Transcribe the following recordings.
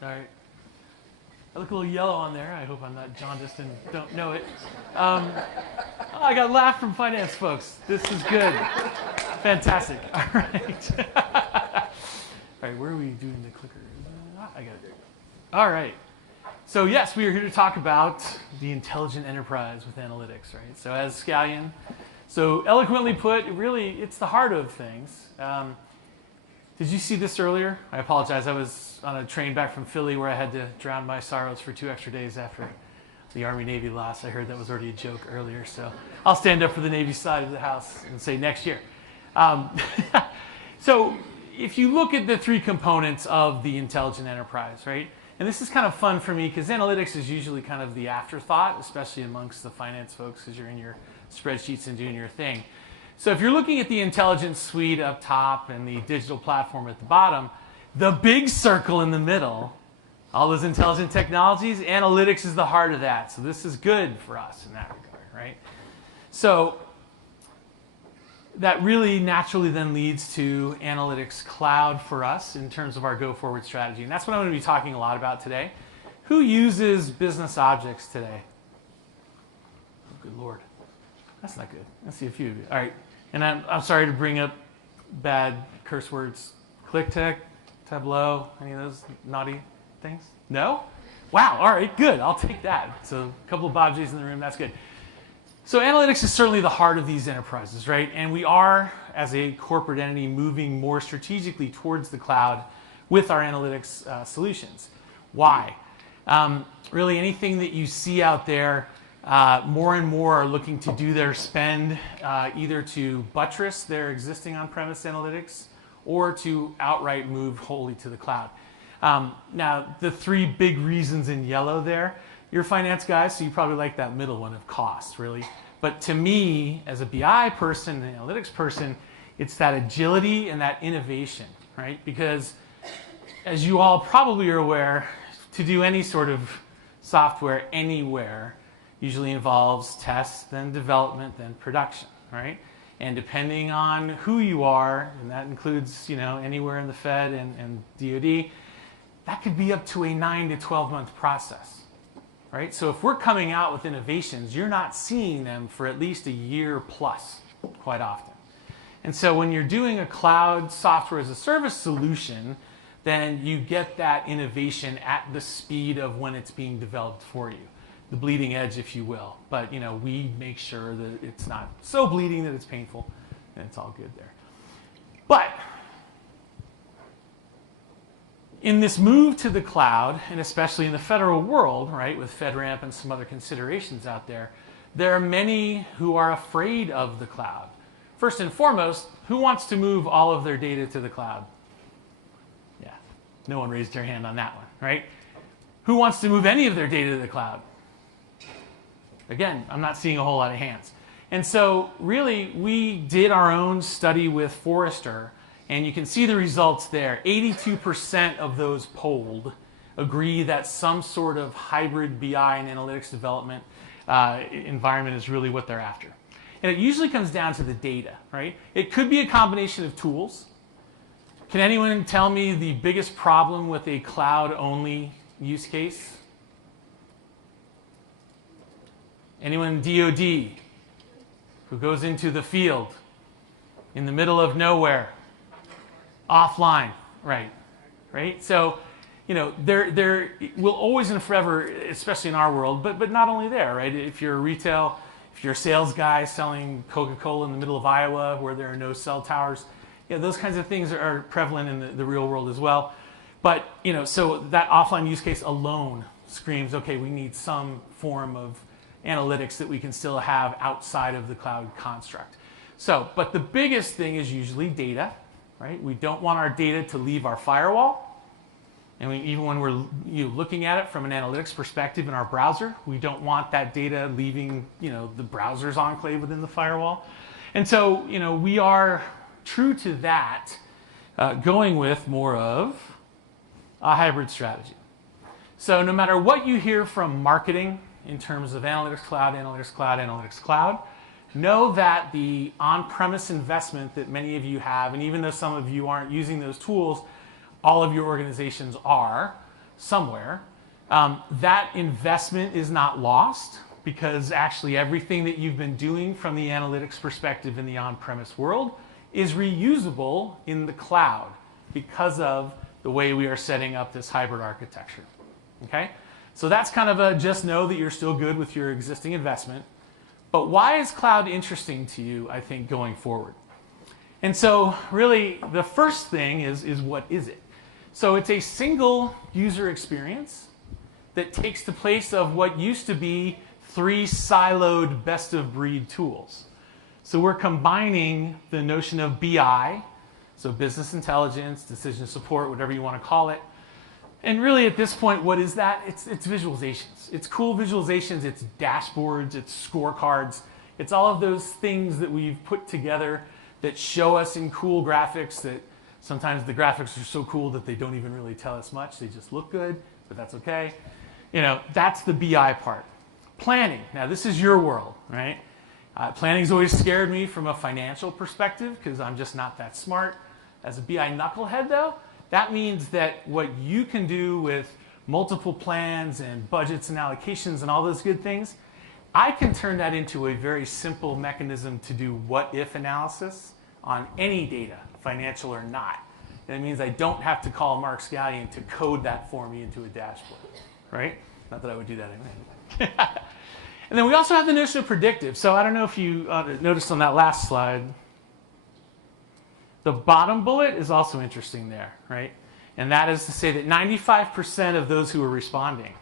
All right. I look a little yellow on there. I hope I'm not jaundiced and don't know it. I got a laugh from finance folks. This is good. Fantastic. All right. All right, where are we doing the clicker? I got it. All right. So yes, we are here to talk about the intelligent enterprise with analytics, right? So as Scallion so eloquently put, really, it's the heart of things. Did you see this earlier? I apologize. I was on a train back from Philly where I had to drown my sorrows for 2 extra days after the Army-Navy loss. I heard that was already a joke earlier, so I'll stand up for the Navy side of the house and say next year. So if you look at the 3 components of the intelligent enterprise, right? And this is kind of fun for me because analytics is usually kind of the afterthought, especially amongst the finance folks as you're in your spreadsheets and doing your thing. So if you're looking at the intelligence suite up top and the digital platform at the bottom, the big circle in the middle, all those intelligent technologies, analytics is the heart of that. So this is good for us in that regard, right? So that really naturally then leads to Analytics Cloud for us in terms of our go-forward strategy. And that's what I'm going to be talking a lot about today. Who uses business objects today? Oh, good Lord. That's not good. I see a few of you. All right. And I'm sorry to bring up bad curse words. ClickTech, Tableau, any of those naughty things? No? Wow. All right. Good. I'll take that. So a couple of Bob J's in the room. That's good. So analytics is certainly the heart of these enterprises, right? And we are, as a corporate entity, moving more strategically towards the cloud with our analytics solutions. Why? Really, anything that you see out there, more and more are looking to do their spend either to buttress their existing on-premise analytics or to outright move wholly to the cloud. Now, the 3 big reasons in yellow there, you're finance guys, so you probably like that middle one of cost, really. But to me, as a BI person, an analytics person, it's that agility and that innovation, right? Because as you all probably are aware, to do any sort of software anywhere usually involves tests, then development, then production, right? And depending on who you are, and that includes, anywhere in the Fed and DoD, that could be up to a 9 to 12 month process, right? So if we're coming out with innovations, you're not seeing them for at least a year plus quite often. And so when you're doing a cloud software as a service solution, then you get that innovation at the speed of when it's being developed for you. The bleeding edge, if you will. But we make sure that it's not so bleeding that it's painful, and it's all good there. But in this move to the cloud, and especially in the federal world, right, with FedRAMP and some other considerations out there, there are many who are afraid of the cloud. First and foremost, who wants to move all of their data to the cloud? Yeah, no one raised their hand on that one, right? Who wants to move any of their data to the cloud? Again, I'm not seeing a whole lot of hands. And so really, we did our own study with Forrester, and you can see the results there. 82% of those polled agree that some sort of hybrid BI and analytics development environment is really what they're after. And it usually comes down to the data, right? It could be a combination of tools. Can anyone tell me the biggest problem with a cloud-only use case? Anyone in DoD who goes into the field in the middle of nowhere, offline, right? So, there will always and forever, especially in our world, but not only there, right? If you're retail, if you're a sales guy selling Coca-Cola in the middle of Iowa where there are no cell towers, those kinds of things are prevalent in the real world as well. But, so that offline use case alone screams, okay, we need some form of analytics that we can still have outside of the cloud construct. So, but the biggest thing is usually data, right? We don't want our data to leave our firewall. And even when we're looking at it from an analytics perspective in our browser, we don't want that data leaving the browser's enclave within the firewall. And so we are true to that, going with more of a hybrid strategy. So no matter what you hear from marketing in terms of Analytics Cloud, Analytics Cloud, Analytics Cloud, know that the on-premise investment that many of you have, and even though some of you aren't using those tools, all of your organizations are, somewhere. That investment is not lost because actually everything that you've been doing from the analytics perspective in the on-premise world is reusable in the cloud because of the way we are setting up this hybrid architecture. Okay? So that's kind of a just know that you're still good with your existing investment. But why is cloud interesting to you, I think, going forward? And so really the first thing is what is it? So it's a single user experience that takes the place of what used to be 3 siloed best-of-breed tools. So we're combining the notion of BI, so business intelligence, decision support, whatever you want to call it. And really at this point, what is that? It's visualizations. It's cool visualizations, it's dashboards, it's scorecards. It's all of those things that we've put together that show us in cool graphics that sometimes the graphics are so cool that they don't even really tell us much. They just look good, but that's okay. You know, that's the BI part. Planning. Now, this is your world, right? Planning's always scared me from a financial perspective because I'm just not that smart. As a BI knucklehead, though, that means that what you can do with multiple plans and budgets and allocations and all those good things, I can turn that into a very simple mechanism to do what-if analysis on any data, financial or not. That means I don't have to call Mark Scallion to code that for me into a dashboard, right? Not that I would do that anyway. And then we also have the notion of predictive. So I don't know if you noticed on that last slide, the bottom bullet is also interesting there, right? And that is to say that 95% of those who are responding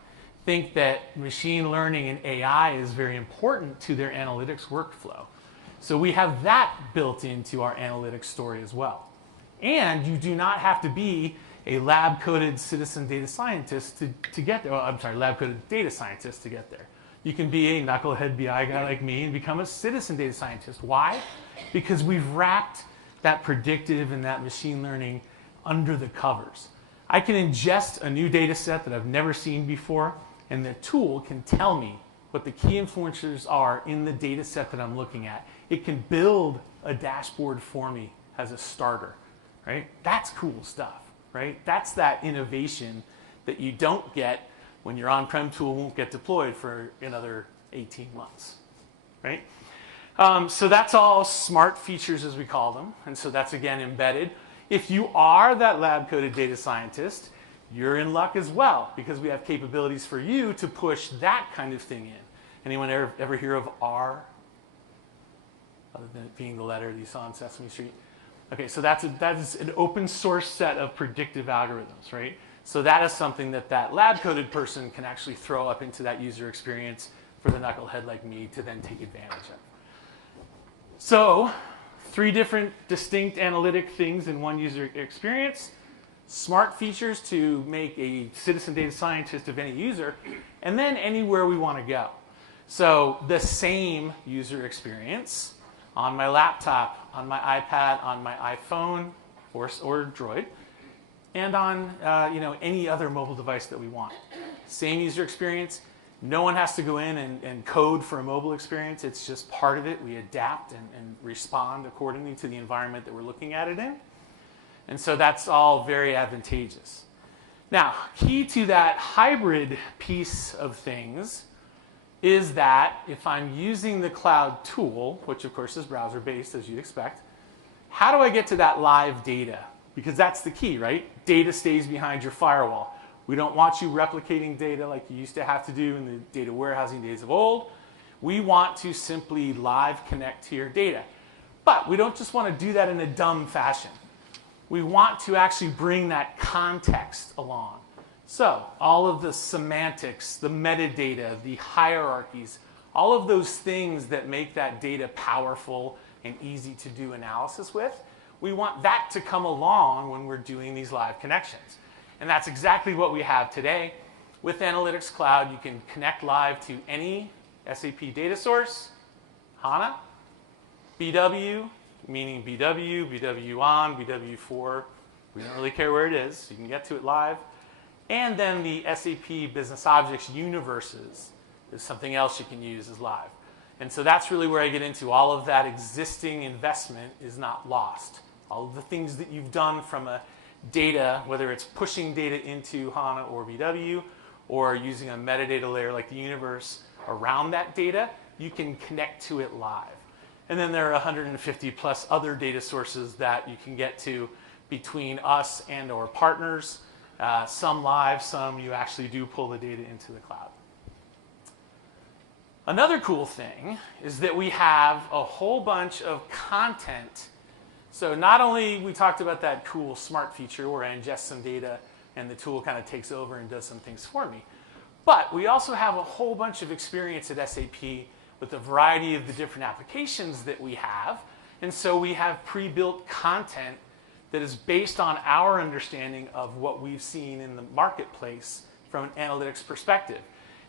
think that machine learning and AI is very important to their analytics workflow. So we have that built into our analytics story as well. And you do not have to be a lab-coded citizen data scientist to get there. Well, I'm sorry, lab-coded data scientist to get there. You can be a knucklehead BI guy like me and become a citizen data scientist. Why? Because we've wrapped that predictive and that machine learning under the covers. I can ingest a new data set that I've never seen before, and the tool can tell me what the key influencers are in the data set that I'm looking at. It can build a dashboard for me as a starter, right? That's cool stuff, right? That's that innovation that you don't get when your on-prem tool won't get deployed for another 18 months, right? So that's all smart features as we call them. And so that's again embedded. If you are that lab-coded data scientist, you're in luck as well because we have capabilities for you to push that kind of thing in. Anyone ever hear of R? Other than it being the letter that you saw on Sesame Street. Okay, so that is an open source set of predictive algorithms, right? So that is something that lab-coded person can actually throw up into that user experience for the knucklehead like me to then take advantage of. So 3 different distinct analytic things in one user experience, smart features to make a citizen data scientist of any user, and then anywhere we want to go. So the same user experience on my laptop, on my iPad, on my iPhone or Droid, and on any other mobile device that we want. Same user experience. No one has to go in and code for a mobile experience. It's just part of it. We adapt and respond accordingly to the environment that we're looking at it in. And so that's all very advantageous. Now, key to that hybrid piece of things is that if I'm using the cloud tool, which of course is browser-based as you'd expect, how do I get to that live data? Because that's the key, right? Data stays behind your firewall. We don't want you replicating data like you used to have to do in the data warehousing days of old. We want to simply live connect to your data. But we don't just want to do that in a dumb fashion. We want to actually bring that context along. So all of the semantics, the metadata, the hierarchies, all of those things that make that data powerful and easy to do analysis with, we want that to come along when we're doing these live connections. And that's exactly what we have today. With Analytics Cloud, you can connect live to any SAP data source, HANA, BW, meaning BW, BW on, BW4. We don't really care where it is. You can get to it live. And then the SAP Business Objects universes is something else you can use as live. And so that's really where I get into all of that existing investment is not lost. All of the things that you've done from a data, whether it's pushing data into HANA or BW, or using a metadata layer like the universe around that data, you can connect to it live. And then there are 150 plus other data sources that you can get to between us and or partners. Some live, some you actually do pull the data into the cloud. Another cool thing is that we have a whole bunch of content. So not only we talked about that cool smart feature where I ingest some data and the tool kind of takes over and does some things for me, but we also have a whole bunch of experience at SAP with a variety of the different applications that we have. And so we have pre-built content that is based on our understanding of what we've seen in the marketplace from an analytics perspective.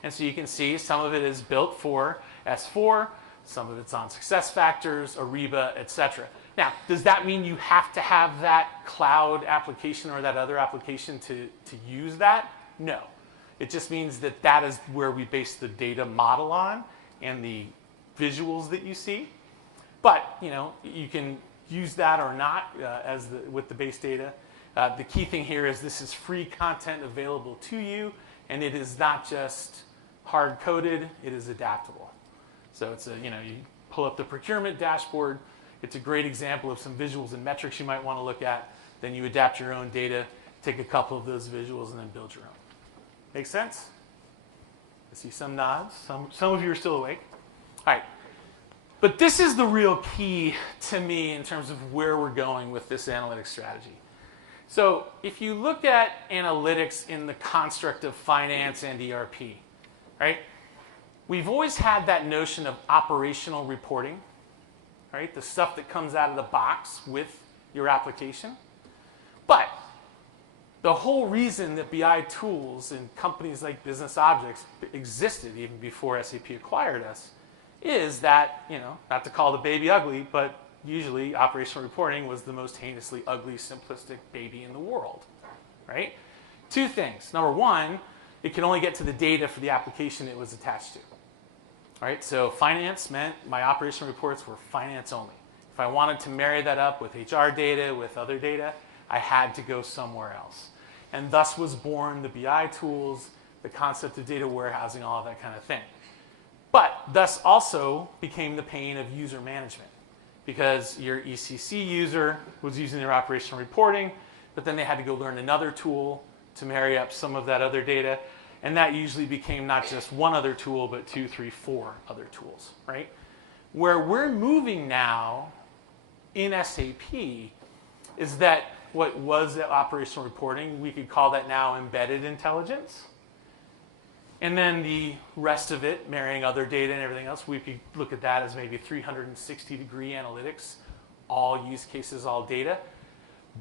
And so you can see some of it is built for S4, some of it's on SuccessFactors, Ariba, etc. Now, does that mean you have to have that cloud application or that other application to use that? No. It just means that that is where we base the data model on and the visuals that you see. But, you know, you can use that or not with the base data. The key thing here is this is free content available to you, and it is not just hard-coded, it is adaptable. So it's you pull up the procurement dashboard. It's a great example of some visuals and metrics you might want to look at. Then you adapt your own data, take a couple of those visuals, and then build your own. Make sense? I see some nods. Some of you are still awake. All right. But this is the real key to me in terms of where we're going with this analytics strategy. So if you look at analytics in the construct of finance and ERP, right? We've always had that notion of operational reporting, right? The stuff that comes out of the box with your application. But the whole reason that BI tools and companies like Business Objects existed even before SAP acquired us is that, not to call the baby ugly, but usually operational reporting was the most heinously ugly, simplistic baby in the world, right? Two things. Number one, it can only get to the data for the application it was attached to. All right, so finance meant my operational reports were finance only. If I wanted to marry that up with HR data, with other data, I had to go somewhere else. And thus was born the BI tools, the concept of data warehousing, all of that kind of thing. But thus also became the pain of user management, because your ECC user was using their operational reporting, but then they had to go learn another tool to marry up some of that other data. And that usually became not just one other tool, but 2, 3, 4 other tools, right? Where we're moving now in SAP is that what was operational reporting, we could call that now embedded intelligence. And then the rest of it, marrying other data and everything else, we could look at that as maybe 360-degree analytics, all use cases, all data.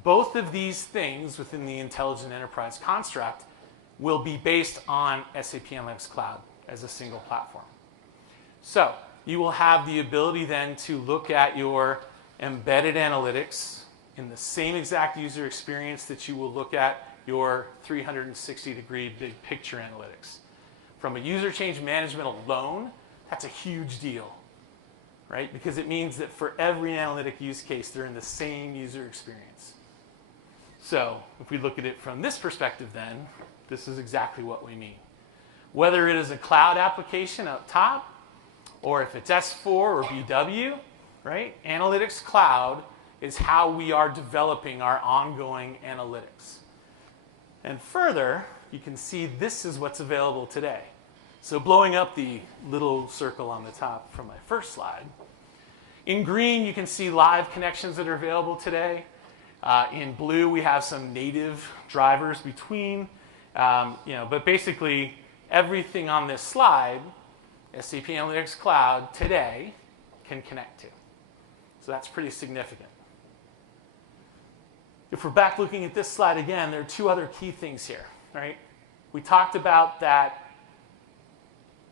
Both of these things within the intelligent enterprise construct will be based on SAP Analytics Cloud as a single platform. So you will have the ability then to look at your embedded analytics in the same exact user experience that you will look at your 360-degree big picture analytics. From a user change management alone, that's a huge deal, right? Because it means that for every analytic use case, they're in the same user experience. So if we look at it from this perspective then, this is exactly what we mean. Whether it is a cloud application up top, or if it's S4 or BW, right? Analytics Cloud is how we are developing our ongoing analytics. And further, you can see this is what's available today. So blowing up the little circle on the top from my first slide. In green, you can see live connections that are available today. In blue, we have some native drivers between. But basically, everything on this slide, SAP Analytics Cloud today can connect to. So that's pretty significant. If we're back looking at this slide again, there are two other key things here, right? We talked about that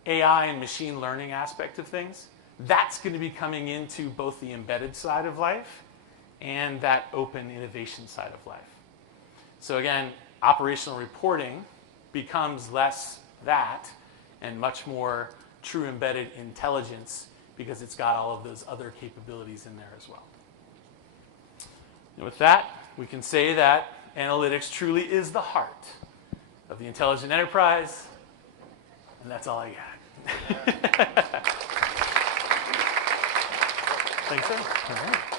AI and machine learning aspect of things. That's going to be coming into both the embedded side of life and that open innovation side of life. So again, operational reporting becomes less that and much more true embedded intelligence because it's got all of those other capabilities in there as well. And with that, we can say that analytics truly is the heart of the intelligent enterprise. And that's all I got. Thanks, sir. All right.